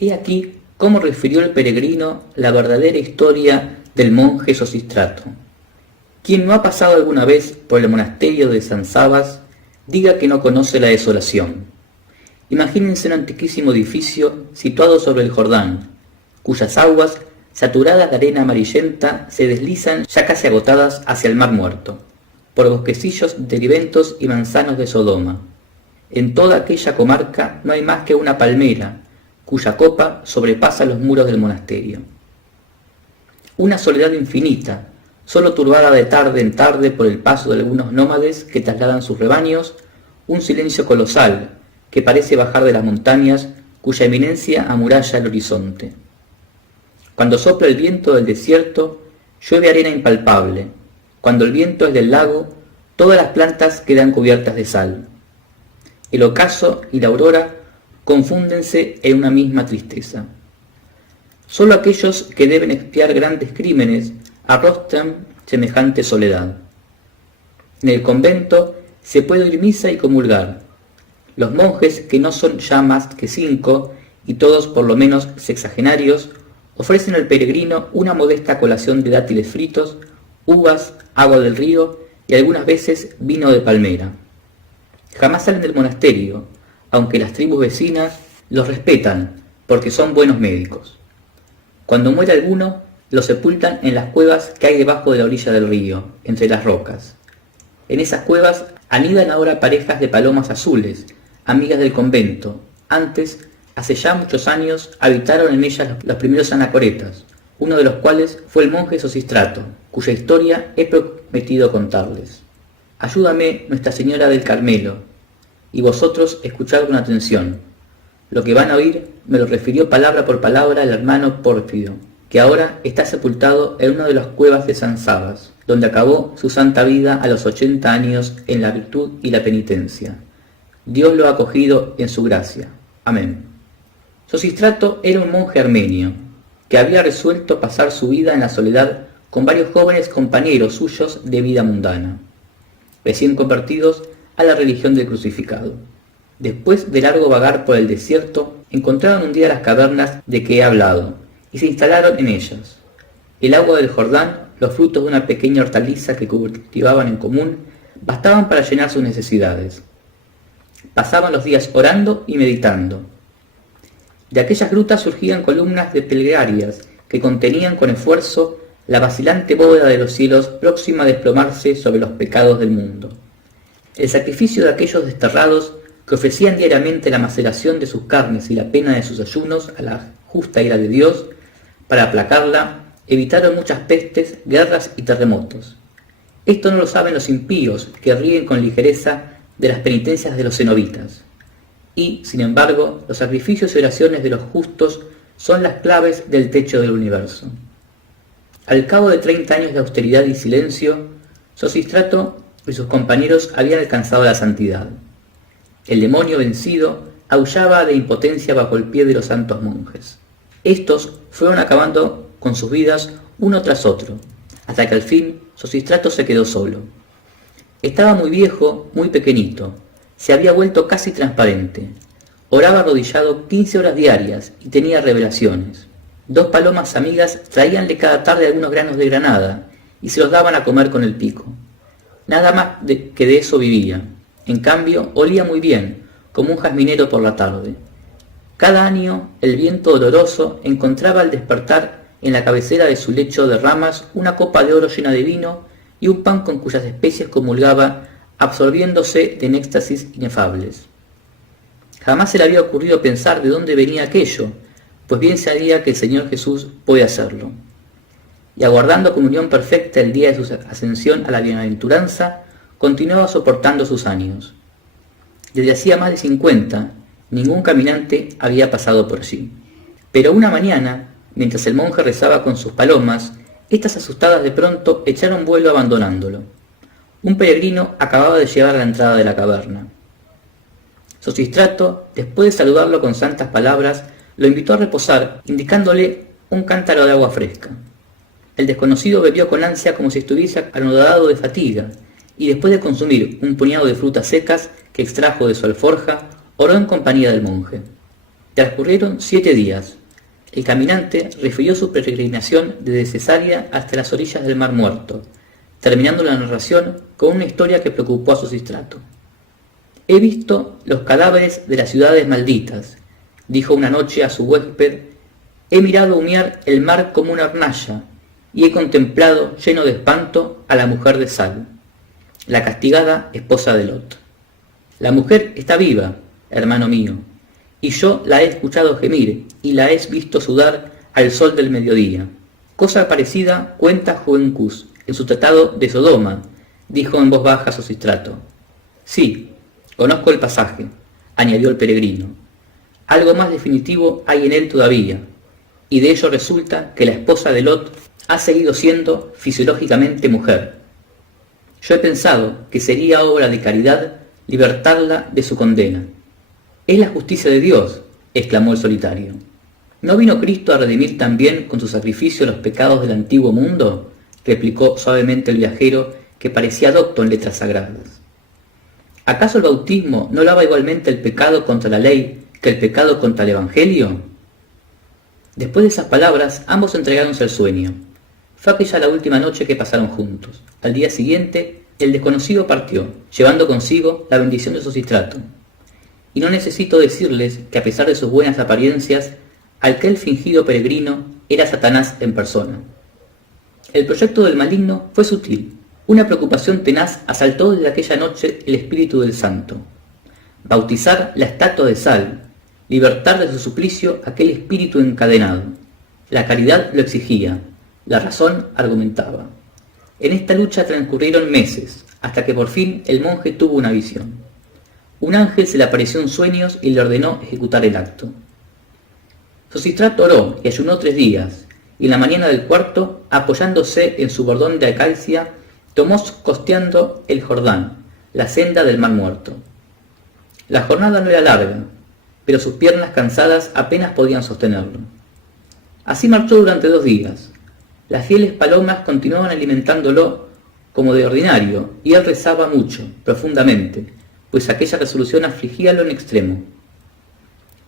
He aquí cómo refirió el peregrino la verdadera historia del monje Sosistrato. Quien no ha pasado alguna vez por el monasterio de San Sabas, diga que no conoce la desolación. Imagínense un antiquísimo edificio situado sobre el Jordán, cuyas aguas, saturadas de arena amarillenta, se deslizan ya casi agotadas hacia el mar muerto, por bosquecillos de ribentos y manzanos de Sodoma. En toda aquella comarca no hay más que una palmera, cuya copa sobrepasa los muros del monasterio. Una soledad infinita, solo turbada de tarde en tarde por el paso de algunos nómades que trasladan sus rebaños, un silencio colosal que parece bajar de las montañas cuya eminencia amuralla el horizonte. Cuando sopla el viento del desierto, llueve arena impalpable. Cuando el viento es del lago, todas las plantas quedan cubiertas de sal. El ocaso y la aurora confúndense en una misma tristeza. Sólo aquellos que deben expiar grandes crímenes arrostran semejante soledad. En el convento se puede oír misa y comulgar. Los monjes, que no son ya más que 5, y todos por lo menos sexagenarios, ofrecen al peregrino una modesta colación de dátiles fritos, uvas, agua del río y algunas veces vino de palmera. Jamás salen del monasterio, aunque las tribus vecinas los respetan porque son buenos médicos. Cuando muere alguno, lo sepultan en las cuevas que hay debajo de la orilla del río, entre las rocas. En esas cuevas anidan ahora parejas de palomas azules, amigas del convento. Antes, hace ya muchos años, habitaron en ellas los primeros anacoretas, uno de los cuales fue el monje Sosistrato, cuya historia he prometido contarles. Ayúdame, Nuestra Señora del Carmelo, y vosotros escuchad con atención. Lo que van a oír me lo refirió palabra por palabra el hermano Pórfido, que ahora está sepultado en una de las cuevas de San Sabas, donde acabó su santa vida a los 80 años en la virtud y la penitencia. Dios lo ha acogido en su gracia. Amén. Sosistrato era un monje armenio, que había resuelto pasar su vida en la soledad con varios jóvenes compañeros suyos de vida mundana, recién convertidos a la religión del crucificado. Después de largo vagar por el desierto, encontraron un día las cavernas de que he hablado, y se instalaron en ellas. El agua del Jordán, los frutos de una pequeña hortaliza que cultivaban en común, bastaban para llenar sus necesidades. Pasaban los días orando y meditando. De aquellas grutas surgían columnas de plegarias que contenían con esfuerzo la vacilante bóveda de los cielos próxima a desplomarse sobre los pecados del mundo. El sacrificio de aquellos desterrados que ofrecían diariamente la maceración de sus carnes y la pena de sus ayunos a la justa ira de Dios, para aplacarla, evitaron muchas pestes, guerras y terremotos. Esto no lo saben los impíos, que ríen con ligereza de las penitencias de los cenobitas. Y, sin embargo, los sacrificios y oraciones de los justos son las claves del techo del universo. Al cabo de 30 años de austeridad y silencio, Sosistrato y sus compañeros habían alcanzado la santidad. El demonio vencido aullaba de impotencia bajo el pie de los santos monjes. Estos fueron acabando con sus vidas uno tras otro, hasta que al fin Sosistrato se quedó solo. Estaba muy viejo, muy pequeñito, se había vuelto casi transparente. Oraba arrodillado 15 horas diarias y tenía revelaciones. 2 palomas amigas traíanle cada tarde algunos granos de granada y se los daban a comer con el pico. Nada más que de eso vivía. En cambio, olía muy bien, como un jazminero por la tarde. Cada año, el viento oloroso encontraba al despertar en la cabecera de su lecho de ramas una copa de oro llena de vino y un pan con cuyas especies comulgaba, absorbiéndose en éxtasis inefables. Jamás se le había ocurrido pensar de dónde venía aquello, pues bien sabía que el Señor Jesús puede hacerlo. Y aguardando con unión perfecta el día de su ascensión a la bienaventuranza, continuaba soportando sus años. Desde hacía más de 50, ningún caminante había pasado por allí. Pero una mañana, mientras el monje rezaba con sus palomas, estas asustadas de pronto echaron vuelo abandonándolo. Un peregrino acababa de llegar a la entrada de la caverna. Sosistrato, después de saludarlo con santas palabras, lo invitó a reposar, indicándole un cántaro de agua fresca. El desconocido bebió con ansia como si estuviese anodado de fatiga, y después de consumir un puñado de frutas secas que extrajo de su alforja, oró en compañía del monje. Transcurrieron 7 días. El caminante refirió su peregrinación desde Cesarea hasta las orillas del Mar Muerto, terminando la narración con una historia que preocupó a Sosistrato. «He visto los cadáveres de las ciudades malditas», dijo una noche a su huésped. «He mirado humear el mar como una hornalla, y he contemplado, lleno de espanto, a la mujer de Sal, la castigada esposa de Lot. La mujer está viva, hermano mío, y yo la he escuchado gemir y la he visto sudar al sol del mediodía. Cosa parecida cuenta Juvencus en su tratado de Sodoma», dijo en voz baja Sosistrato. «Sí, conozco el pasaje», añadió el peregrino. «Algo más definitivo hay en él todavía, y de ello resulta que la esposa de Lot ha seguido siendo fisiológicamente mujer. Yo he pensado que sería obra de caridad libertarla de su condena». «Es la justicia de Dios», exclamó el solitario. «¿No vino Cristo a redimir también con su sacrificio los pecados del antiguo mundo?», replicó suavemente el viajero, que parecía docto en letras sagradas. «¿Acaso el bautismo no lava igualmente el pecado contra la ley que el pecado contra el Evangelio?». Después de esas palabras, ambos entregáronse al sueño. Fue aquella la última noche que pasaron juntos. Al día siguiente, el desconocido partió, llevando consigo la bendición de Sosistrato. Y no necesito decirles que a pesar de sus buenas apariencias, aquel fingido peregrino era Satanás en persona. El proyecto del maligno fue sutil. Una preocupación tenaz asaltó desde aquella noche el espíritu del santo. Bautizar la estatua de Sal, libertar de su suplicio aquel espíritu encadenado. La caridad lo exigía, la razón argumentaba. En esta lucha transcurrieron meses, hasta que por fin el monje tuvo una visión. Un ángel se le apareció en sueños y le ordenó ejecutar el acto. Sosistrato oró y ayunó 3 días, y en la mañana del cuarto, apoyándose en su bordón de acacia, tomó costeando el Jordán, la senda del Mar Muerto. La jornada no era larga, pero sus piernas cansadas apenas podían sostenerlo. Así marchó durante 2 días. Las fieles palomas continuaban alimentándolo como de ordinario, y él rezaba mucho, profundamente, pues aquella resolución afligíalo en extremo.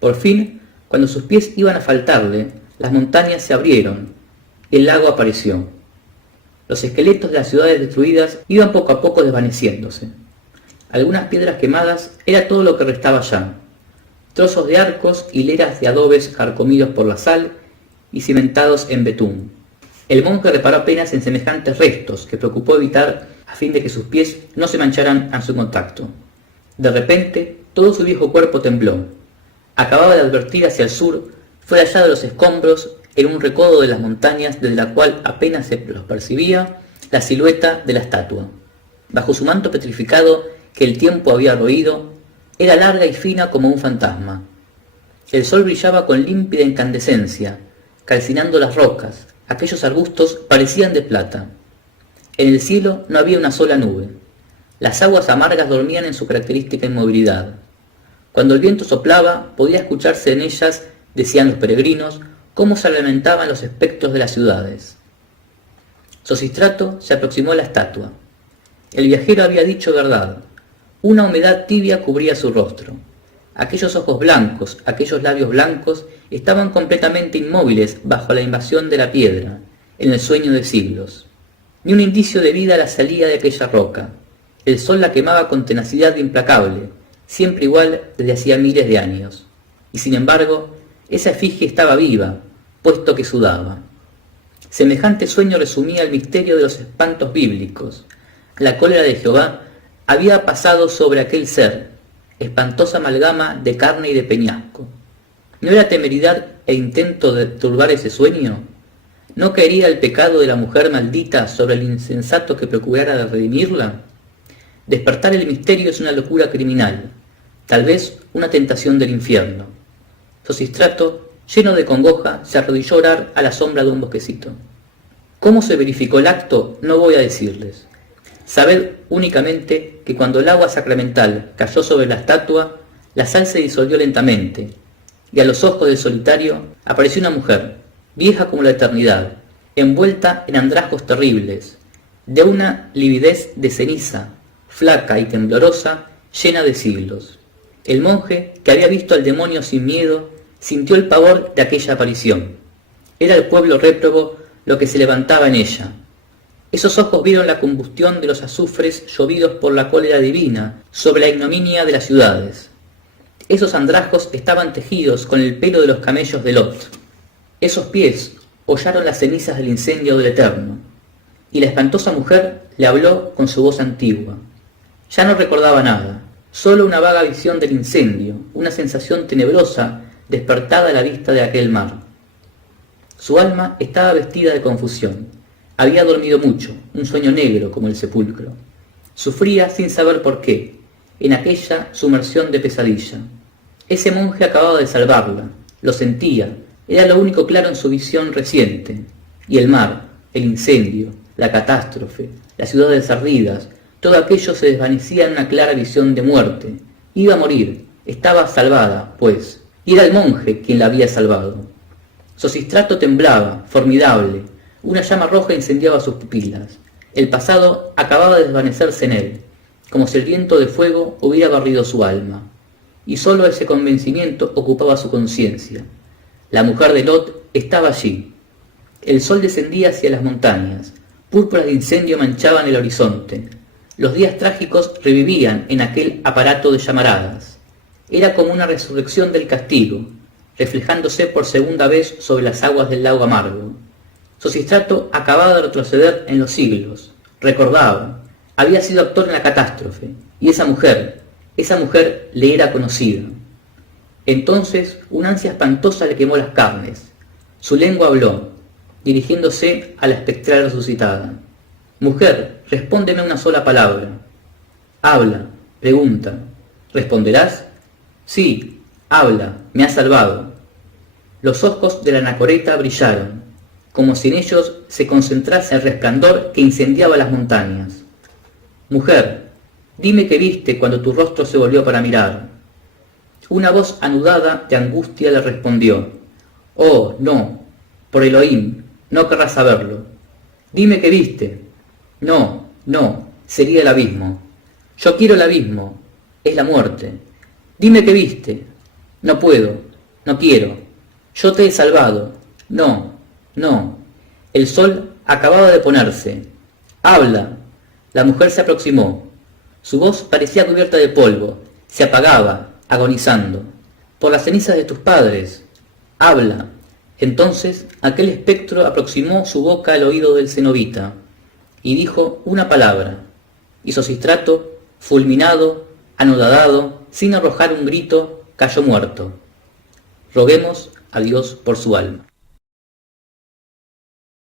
Por fin, cuando sus pies iban a faltarle, las montañas se abrieron, y el lago apareció. Los esqueletos de las ciudades destruidas iban poco a poco desvaneciéndose. Algunas piedras quemadas era todo lo que restaba ya. Trozos de arcos, hileras de adobes carcomidos por la sal y cimentados en betún. El monje reparó apenas en semejantes restos, que preocupó evitar a fin de que sus pies no se mancharan a su contacto. De repente, todo su viejo cuerpo tembló. Acababa de advertir hacia el sur, fuera allá de los escombros, en un recodo de las montañas desde la cual apenas se los percibía, la silueta de la estatua. Bajo su manto petrificado, que el tiempo había roído, era larga y fina como un fantasma. El sol brillaba con límpida incandescencia, calcinando las rocas. Aquellos arbustos parecían de plata. En el cielo no había una sola nube. Las aguas amargas dormían en su característica inmovilidad. Cuando el viento soplaba, podía escucharse en ellas, decían los peregrinos, cómo se lamentaban los espectros de las ciudades. Sosistrato se aproximó a la estatua. El viajero había dicho verdad. Una humedad tibia cubría su rostro. Aquellos ojos blancos, aquellos labios blancos, estaban completamente inmóviles bajo la invasión de la piedra, en el sueño de siglos. Ni un indicio de vida la salía de aquella roca. El sol la quemaba con tenacidad implacable, siempre igual desde hacía miles de años. Y sin embargo, esa efigie estaba viva, puesto que sudaba. Semejante sueño resumía el misterio de los espantos bíblicos. La cólera de Jehová había pasado sobre aquel ser, espantosa amalgama de carne y de peñasco. ¿No era temeridad e intento de turbar ese sueño? ¿No caería el pecado de la mujer maldita sobre el insensato que procurara de redimirla? Despertar el misterio es una locura criminal, tal vez una tentación del infierno. Sosistrato, lleno de congoja, se arrodilló a orar a la sombra de un bosquecito. ¿Cómo se verificó el acto? No voy a decirles. Sabed únicamente que cuando el agua sacramental cayó sobre la estatua, la sal se disolvió lentamente, y a los ojos del solitario apareció una mujer, vieja como la eternidad, envuelta en andrajos terribles, de una lividez de ceniza, flaca y temblorosa, llena de siglos. El monje, que había visto al demonio sin miedo, sintió el pavor de aquella aparición. Era el pueblo réprobo lo que se levantaba en ella. Esos ojos vieron la combustión de los azufres llovidos por la cólera divina sobre la ignominia de las ciudades. Esos andrajos estaban tejidos con el pelo de los camellos de Lot. Esos pies hollaron las cenizas del incendio del Eterno, y la espantosa mujer le habló con su voz antigua. Ya no recordaba nada, solo una vaga visión del incendio, una sensación tenebrosa despertada a la vista de aquel mar. Su alma estaba vestida de confusión. Había dormido mucho, un sueño negro como el sepulcro. Sufría sin saber por qué, en aquella sumersión de pesadilla. Ese monje acababa de salvarla, lo sentía, era lo único claro en su visión reciente. Y el mar, el incendio, la catástrofe, las ciudades ardidas, todo aquello se desvanecía en una clara visión de muerte. Iba a morir, estaba salvada, pues, y era el monje quien la había salvado. Sosistrato temblaba, formidable, una llama roja incendiaba sus pupilas. El pasado acababa de desvanecerse en él, como si el viento de fuego hubiera barrido su alma. Y sólo ese convencimiento ocupaba su conciencia. La mujer de Lot estaba allí. El sol descendía hacia las montañas, púrpuras de incendio manchaban el horizonte. Los días trágicos revivían en aquel aparato de llamaradas. Era como una resurrección del castigo, reflejándose por segunda vez sobre las aguas del lago amargo. Sosistrato acababa de retroceder en los siglos, recordaba, había sido actor en la catástrofe, y esa mujer le era conocida. Entonces una ansia espantosa le quemó las carnes. Su lengua habló, dirigiéndose a la espectral resucitada. Mujer, respóndeme una sola palabra. Habla, pregunta. ¿Responderás? Sí, habla, me has salvado. Los ojos de la anacoreta brillaron, como si en ellos se concentrase el resplandor que incendiaba las montañas. Mujer, dime qué viste cuando tu rostro se volvió para mirar. Una voz anudada de angustia le respondió. Oh, no, por Elohim, no querrás saberlo. Dime qué viste. No, sería el abismo. Yo quiero el abismo, es la muerte. Dime qué viste. No puedo, no quiero. Yo te he salvado. No. El sol acababa de ponerse. Habla. La mujer se aproximó. Su voz parecía cubierta de polvo. Se apagaba, agonizando. Por las cenizas de tus padres. Habla. Entonces aquel espectro aproximó su boca al oído del cenobita y dijo una palabra. Y Sosistrato, fulminado, anodadado, sin arrojar un grito, cayó muerto. Roguemos a Dios por su alma.